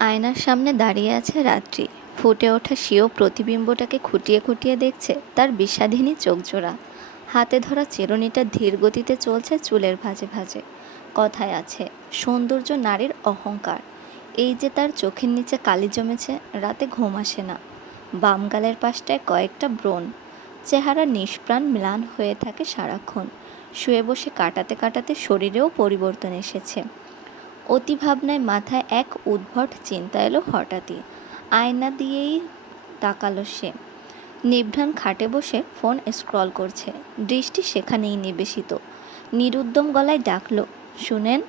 আয়নার সামনে দাঁড়িয়ে আছে রাত্রি। ফুটে ওঠা স্বীয় প্রতিবিম্বটাকে খুঁটিয়ে খুঁটিয়ে দেখছে তার বিষাদিনী চোখজোড়া। হাতে ধরা চিরুনিটা ধীর গতিতে চলছে চুলের ভাঁজে ভাঁজে। কথায় আছে, সৌন্দর্য নারীর অহংকার। এই যে তার চোখের নিচে কালি জমেছে, রাতে ঘুম আসে না। বাম গালের পাশটায় কয়েকটা ব্রণ। চেহারা নিষ্প্রাণ ম্লান হয়ে থাকে সারাক্ষণ। শুয়ে বসে কাটাতে কাটাতে শরীরেও পরিবর্তন এসেছে। অতি ভাবনায় মাথায় এক উদ্ভট চিন্তা এলো হঠাৎই। আয়না দিয়েই তাকালো সে। নিভ্রাণ খাটে বসে ফোন স্ক্রল করছে, দৃষ্টি সেখানেই নিবেশিত। নিরুদ্যম গলায় ডাকলো, শুনেন?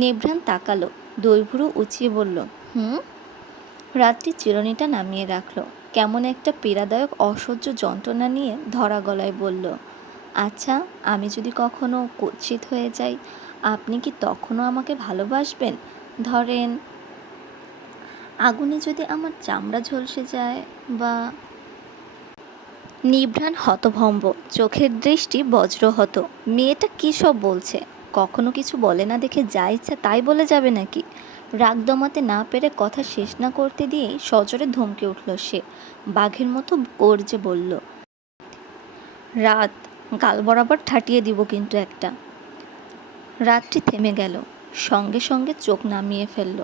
নিভ্রাণ তাকালো, দৈভ্রু উঁচিয়ে বলল, হুম। রাত্রি চিরুনিটা নামিয়ে রাখলো। কেমন একটা পীড়াদায়ক অসহ্য যন্ত্রণা নিয়ে ধরা গলায় বলল, আচ্ছা, আমি যদি কখনো কুৎসিত হয়ে যাই, আপনি কি তখনও আমাকে ভালোবাসবেন? ধরেন, আগুনে যদি আমার চামড়া ঝলসে যায়, বা... নিভ্রাণ হতভম্ব, চোখের দৃষ্টি বজ্রহত। মেয়েটা কী সব বলছে? কখনো কিছু বলে না দেখে যা ইচ্ছা তাই বলে যাবে নাকি? রাগ দমাতে না পেরে কথা শেষ না করতে দিয়েই সজোরে ধমকে উঠল সে। বাঘের মতো গর্জে বলল, রাত, গাল বরাবর ঠাটিয়ে দিব কিন্তু একটা। রাত্রি থেমে গেল, সঙ্গে সঙ্গে চোখ নামিয়ে ফেলল।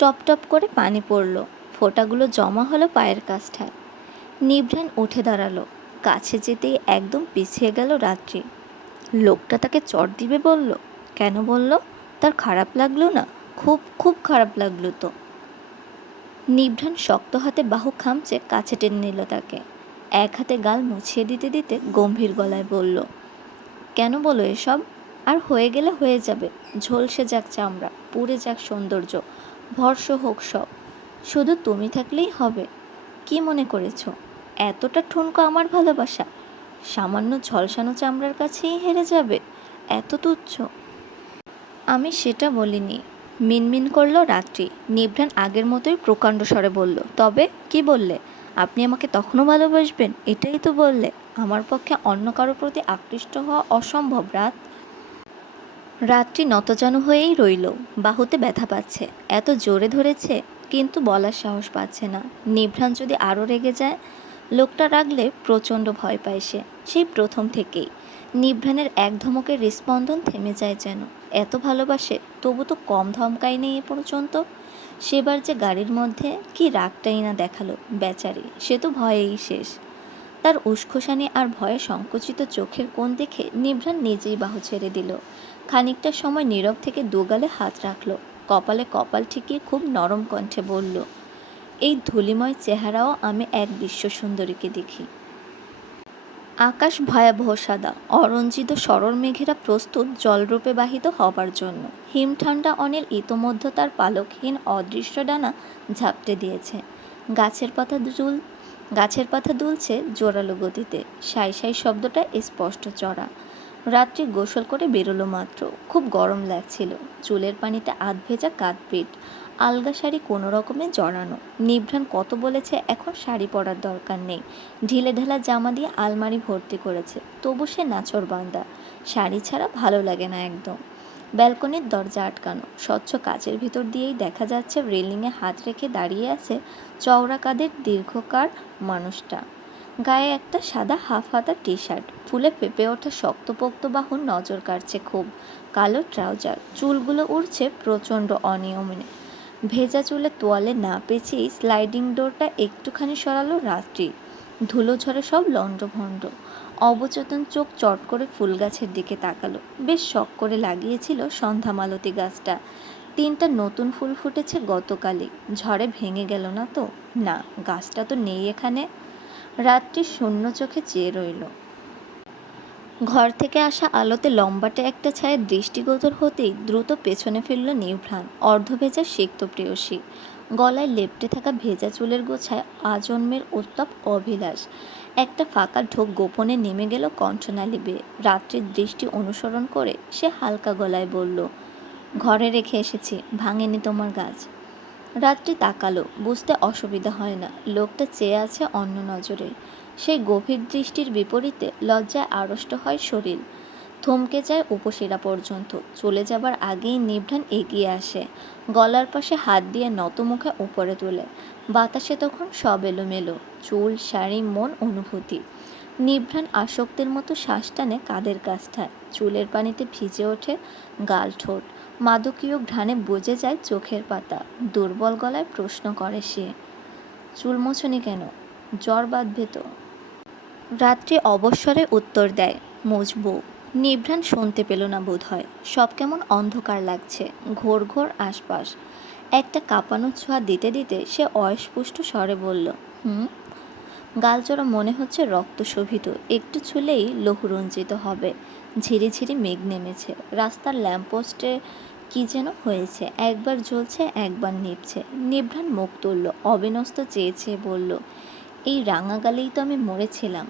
টপ টপ করে পানি পড়ল, ফোঁটাগুলো জমা হলো পায়ের কাছটায়। নিভ্রাণ উঠে দাঁড়ালো, কাছে যেতেই একদম পিছিয়ে গেল রাত্রি। লোকটা তাকে চট দিবে বলল। কেন বলল? তার খারাপ লাগলো না? খুব খুব খারাপ লাগলো তো। নিভ্রাণ শক্ত হাতে বাহু খামচে কাছে টেনে নিল তাকে। এক হাতে গাল মুছিয়ে দিতে দিতে গম্ভীর গলায় বলল, কেন বলো এসব? আর হয়ে গেলে হয়ে যাবে। ঝলসে যাক চামড়া, পুড়ে যাক সৌন্দর্য, ভর্ষ হোক সব, শুধু তুমি থাকলেই হবে। কি মনে করেছ এতটা ঠুনকো আমার ভালোবাসা সামান্য ঝলসানো চামড়ার কাছেই হেরে যাবে? এত তুচ্ছ? আমি সেটা বলিনি। মিনমিন করল রাত্রি। নিভ্রাণ আগের মতোই প্রকাণ্ড স্বরে বলল, তবে কি বললে? আপনি আমাকে তখনও ভালোবাসবেন, এটাই তো বললে। আমার পক্ষে অন্য কারো প্রতি আকৃষ্ট হওয়া অসম্ভব। রাত্রি নতজানু হয়েই রইল। বাহুতে ব্যথা পাচ্ছে, এত জোরে ধরেছে, কিন্তু বলার সাহস পাচ্ছে না। নিভ্রাণ যদি আরও রেগে যায়? লোকটা রাগলে প্রচণ্ড ভয় পায় সে, সেই প্রথম থেকেই। নিভ্রাণের এক ধমকের হৃস্পন্দন থেমে যায় যেন। এত ভালোবাসে, তবু তো কম ধমকায়নি এ পর্যন্ত। সেবার যে গাড়ির মধ্যে কি রাগটাই না দেখালো বেচারি, সে তো ভয়েই শেষ। তার উস্খোসানি আর ভয়ে সংকুচিত চোখের কোণ দেখে নিভ্রাণ নিজেই বাহু ছেড়ে দিল। খানিকটা সময় নীরব থেকে দুগালে হাত রাখল, কপালে কপাল ঠেকিয়ে খুব নরম কণ্ঠে বলল, এই ধূলিময় চেহারাও আমি এক বিশ্বসুন্দরীকে দেখি। আকাশ ভয়াবহ সাদা, অরঞ্জিত সরল মেঘেরা প্রস্তুত জলরূপে বাহিত হবার জন্য। হিমঠান্ডা অনিল ইতোমধ্যে তার পালকহীন অদৃশ্য ডানা ঝাপটে দিয়েছে। গাছের পাতা দুলছে জোরালো গতিতে। সাই সাই শব্দটা স্পষ্ট চড়া। রাত্রি গোসল করে বেরোলো মাত্র। খুব গরম লাগছিল। চুলের পানিতে আধ ভেজা কাঁধপিঠ, আলগা শাড়ি কোনো রকমে জড়ানো। নিভ্রাণ কত বলেছে এখন শাড়ি পরার দরকার নেই, ঢিলে ঢালা জামা দিয়ে আলমারি ভর্তি করেছে, তবু সে নাছোড়বান্দা। শাড়ি ছাড়া ভালো লাগে না একদম। ব্যালকনির দরজা আটকানো, স্বচ্ছ কাচের ভিতর দিয়েই দেখা যাচ্ছে রেলিংয়ে হাত রেখে দাঁড়িয়ে আছে চওড়া কাঁধের দীর্ঘকার মানুষটা। গায়ে একটা সাদা হাফ হাতা টি শার্ট, ফুলে ফেঁপে ওঠা শক্তপোক্ত বাহু নজর কাটছে খুব। কালো ট্রাউজার, চুলগুলো উড়ছে প্রচণ্ড অনিয়মে। ভেজা চুলে তোয়ালে না পেঁচিয়েই স্লাইডিং ডোরটা একটুখানি সরালো রাত্রি। ধুলো ঝরে সব লণ্ডভণ্ড। অবচেতন চোখ চট করে ফুল গাছের দিকে তাকালো। বেশ শখ করে লাগিয়েছিল সন্ধ্যামালতী গাছটা। 3টা নতুন ফুল ফুটেছে গতকালই। ঝড়ে ভেঙে গেল না তো? না, গাছটা তো নেই এখানে। রাত্রি শূন্য চোখে চেয়ে রইল। ঘর থেকে আসা আলোতে লম্বাটে একটা ছায়ার দৃষ্টিগোচর হতেই দ্রুত পেছনে ফিরল নিভ্রাণ। অর্ধভেজা সিক্ত প্রেয়সী, গলায় লেপ্টে থাকা ভেজা চুলের গোছায় আজন্মের উত্তাপ অভিলাষ। একটা ফাঁকা ঢোক গোপনে নেমে গেল কণ্ঠনালী বেয়ে। রাত্রির দৃষ্টি অনুসরণ করে সে হালকা গলায় বলল, ঘরে রেখে এসেছি, ভাঙেনি তোমার গাছ। রাত্রি তাকালো, বুঝতে অসুবিধা হয় না, লোকটা চেয়ে আছে অন্য নজরে। সেই গভীর দৃষ্টির বিপরীতে লজ্জায় আড়ষ্ট হয় শরীর। থমকে যায় উপশিরা পর্যন্ত। চলে যাবার আগেই নিভ্রাণ এগিয়ে আসে, গলার পাশে হাত দিয়ে নত মুখে উপরে তোলে। বাতাসে তখন সব এলোমেলো, চুল, শাড়ি, মন, অনুভূতি। নিভ্রাণ আসক্তের মতো শ্বাস টানে কাদের কাছটায়, চুলের পানিতে ভিজে ওঠে গাল, ঠোঁট। মাদকীয় ঘ্রাণে বুজে যায় চোখের পাতা। দুর্বল গলায় প্রশ্ন করে সে, চুল মোছনি কেন? জ্বর বাঁধবে তো? রাত্রি অবসরে উত্তর দেয়, মুছবো। নিভ্রাণ শুনতে পেল না বোধ হয়। সব কেমন অন্ধকার লাগছে, ঘোর ঘোর আশপাশ। একটা কাঁপানো ছোঁয়া দিতে দিতে সে অস্পষ্ট স্বরে বলল, হুম। গালচড়া মনে হচ্ছে রক্ত শোভিত, একটু ছুলেই লৌহরঞ্জিত হবে। ঝিরিঝিরি মেঘ নেমেছে, রাস্তার ল্যাম্পপোস্টে কি যেন হয়েছে, একবার জ্বলছে একবার নিভছে। নিভ্রাণ মুখ তুলল, অবিন্যস্ত চেয়ে চেয়ে বলল, এই রাঙা গালেই তো আমি মরেছিলাম।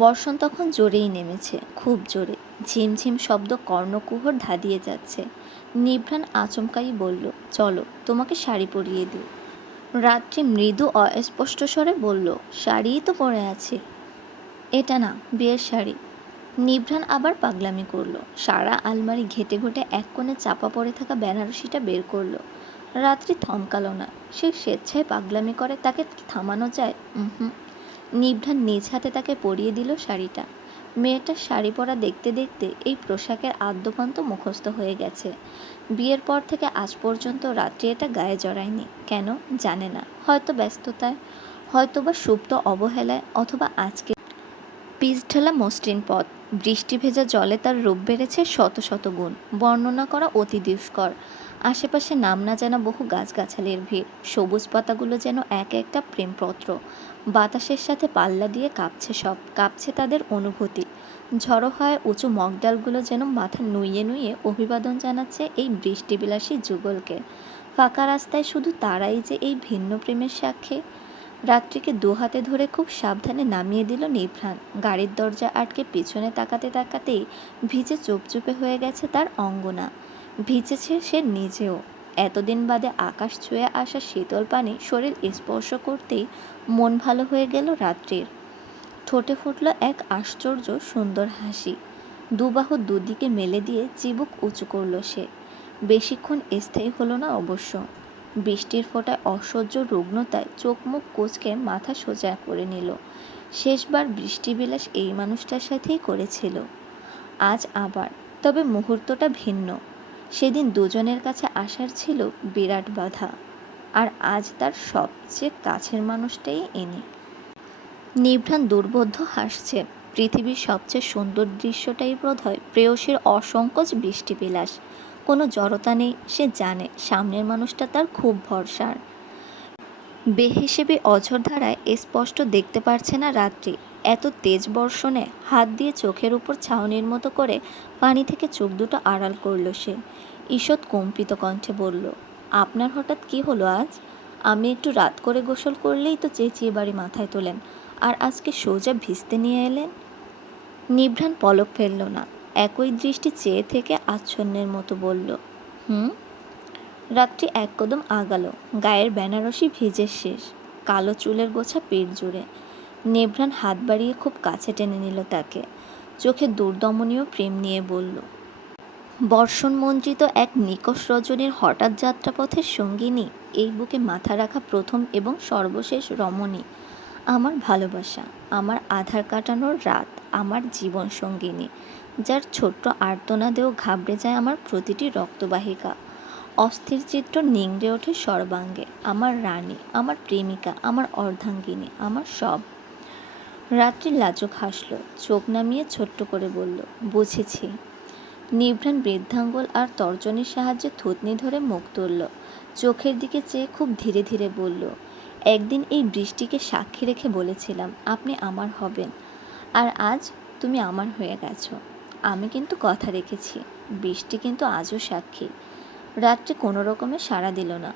বর্ষণ তখন জোরেই নেমেছে, খুব জোরে। ঝিমঝিম শব্দ কর্ণকুহর ধাঁধিয়ে যাচ্ছে। নিভ্রাণ আচমকাই বলল, চলো তোমাকে শাড়ি পরিয়ে দিই। রাত্রি মৃদু অস্পষ্ট স্বরে বলল, শাড়িই তো পরে আছি। এটা না, বিয়ের শাড়ি। নিভ্রাণ আবার পাগলামি করলো, সারা আলমারি ঘেটে ঘেটে এক কোণে চাপা পড়ে থাকা বেনারসিটা বের করলো। রাত্রি থমকালো না। সে স্বেচ্ছায় পাগলামি করে, তাকে থামানো যায়? হুম। নিভ্রাণ নিজ হাতে তাকে পরিয়ে দিল শাড়িটা। মেয়েটার শাড়ি পরা দেখতে দেখতে এই পোশাকের আদ্যোপান্ত মুখস্থ হয়ে গেছে। বিয়ের পর থেকে আজ পর্যন্ত রাত্রি এটা গায়ে জড়ায়নি। কেন জানে না, হয়তো ব্যস্ততায়, হয়তো বা সুপ্ত অবহেলায়, অথবা আজকে পিচঢালা মসৃণ পথ, বৃষ্টি ভেজা জলে তার রূপ বেড়েছে শত শত গুণ, বর্ণনা করা অতি দুষ্কর। আশেপাশে নাম না জানা বহু গাছগাছালির ভিড়, সবুজ পাতাগুলো যেন এক একটা প্রেমপত্র। বাতাসের সাথে পাল্লা দিয়ে কাঁপছে সব, কাঁপছে তাদের অনুভূতি। ঝড়ো হয় উঁচু মগডালগুলো যেন মাথা নুইয়ে নুইয়ে অভিবাদন জানাচ্ছে এই বৃষ্টিবিলাসী যুগলকে। ফাঁকা রাস্তায় শুধু তারাই যে এই ভিন্ন প্রেমের সাক্ষী। রাত্রিকে দুহাতে ধরে খুব সাবধানে নামিয়ে দিল নিভ্রাণ। গাড়ির দরজা আটকে পিছনে তাকাতে তাকাতেই ভিজে চুপচুপে হয়ে গেছে তার অঙ্গনা, ভিজেছে সে নিজেও। এতদিন বাদে আকাশ ছুঁয়ে আসা শীতল পানি শরীর স্পর্শ করতেই মন ভালো হয়ে গেল রাত্রির। ঠোঁটে ফুটল এক আশ্চর্য সুন্দর হাসি। দুবাহু দুদিকে মেলে দিয়ে চিবুক উঁচু করল সে। বেশিক্ষণ স্থায়ী হলো না অবশ্য। বৃষ্টির ফোঁটায় অসহ্য রুগ্নতায় চোখ মুখ কুঁচকে মাথা সোজা করে নিল। শেষবার বৃষ্টিবিলাস এই মানুষটার সাথেই করেছিল। আজ আবার, তবে মুহূর্তটা ভিন্ন। সেদিন দুজনের কাছে আসার ছিল বিরাট বাধা, আর আজ তার সবচেয়ে কাছের মানুষটাই এনে। নিভ্রাণ দুর্বোধ্য হাসছে। পৃথিবীর সবচেয়ে সুন্দর দৃশ্যটাই বোধহয় প্রেয়সীর অসংকোচ বৃষ্টিবিলাস। কোনো জড়তা নেই, সে জানে সামনের মানুষটা তার খুব ভরসার। বেহিসেবি অঝোর ধারায় স্পষ্ট দেখতে পারছে না রাত্রি। এত তেজ বর্ষণে হাত দিয়ে চোখের উপর ছাউনির মতো করে পানি থেকে চোখ দুটো আড়াল করল সে। ঈষৎ কম্পিত কণ্ঠে বলল, আপনার হঠাৎ কি হলো আজ? আমি একটু রাত করে গোসল করলেই তো চেঁচিয়ে বাড়ি মাথায় তোলেন, আর আজকে সোজা ভিজতে নিয়ে এলেন। নিভ্রাণ পলক ফেলল না, একই দৃষ্টি চেয়ে থেকে আচ্ছন্নের মতো বলল, হুম। রাত্রি এক কদম আগালো, গায়ের বেনারসি ভিজে শেষ, কালো চুলের গোছা পেট জুড়ে। নিভ্রাণ হাত বাড়িয়ে খুব কাছে টেনে নিল তাকে, চোখে দুর্দমনীয় প্রেম নিয়ে বলল, বর্ষণ মন্ত্রিত এক নিকষ রজনীর হঠাৎ যাত্রাপথের সঙ্গিনী, এই বুকে মাথা রাখা প্রথম এবং সর্বশেষ রমণী, আমার ভালোবাসা, আমার আধার কাটানোর রাত, আমার জীবন সঙ্গিনী, যার ছোট্ট আর্তনাদেও ঘাবড়ে যায় আমার প্রতিটি রক্তবাহিকা। অস্থির চিত্র নিংড়ে ওঠে সর্বাঙ্গে, আমার রানী, আমার প্রেমিকা, আমার অর্ধাঙ্গিনী, আমার সব। রাত্রি লাজুক হাসল, চোখ নামিয়ে ছোট্ট করে বলল, বুঝেছি। নিভ্রাণ বৃদ্ধাঙ্গুল আর তর্জনীর সাহায্যে থুতনি ধরে মুখ তুলল, চোখের দিকে চেয়ে খুব ধীরে ধীরে বলল, একদিন এই বৃষ্টিকে সাক্ষী রেখে বলেছিলাম আপনি আমার হবেন, আর আজ তুমি আমার হয়ে গেছো। আমি কিন্তু কথা রেখেছি, বৃষ্টি কিন্তু আজও সাক্ষী। রাত্রি কোনো রকমে সাড়া দিল না।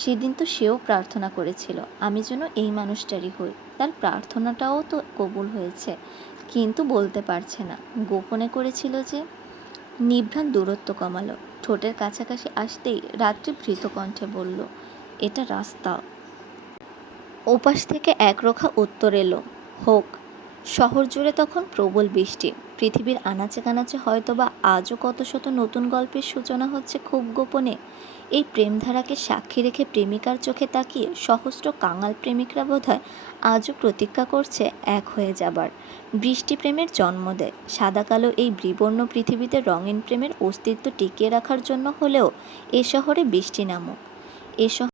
সেদিন তো সেও প্রার্থনা করেছিল আমি যেন এই মানুষটারই হই। তার প্রার্থনাটাও তো কবুল হয়েছে, কিন্তু বলতে পারছে না, গোপনে করেছিল যে। নিভ্রাণ দূরত্ব কমালো, ঠোঁটের কাছাকাছি আসতেই রাত্রি ভীত কণ্ঠে বলল, এটা রাস্তা। ওপাশ থেকে একরোখা উত্তর এলো, হোক। শহর জুড়ে তখন প্রবল বৃষ্টি, পৃথিবীর আনাচে কানাচে হয়তোবা আজও কত শত নতুন গল্পের সূচনা হচ্ছে খুব গোপনে। এই প্রেমধারাকে সাক্ষী রেখে প্রেমিকার চোখে তাকিয়ে সহস্র কাঙাল প্রেমিকরা বোধহয় আজও প্রতীক্ষা করছে এক হয়ে যাবার। বৃষ্টি প্রেমের জন্ম দেয়, সাদা কালো এই বিবর্ণ পৃথিবীতে রঙিন প্রেমের অস্তিত্ব টিকিয়ে রাখার জন্য হলেও এ শহরে বৃষ্টি নামুক। এ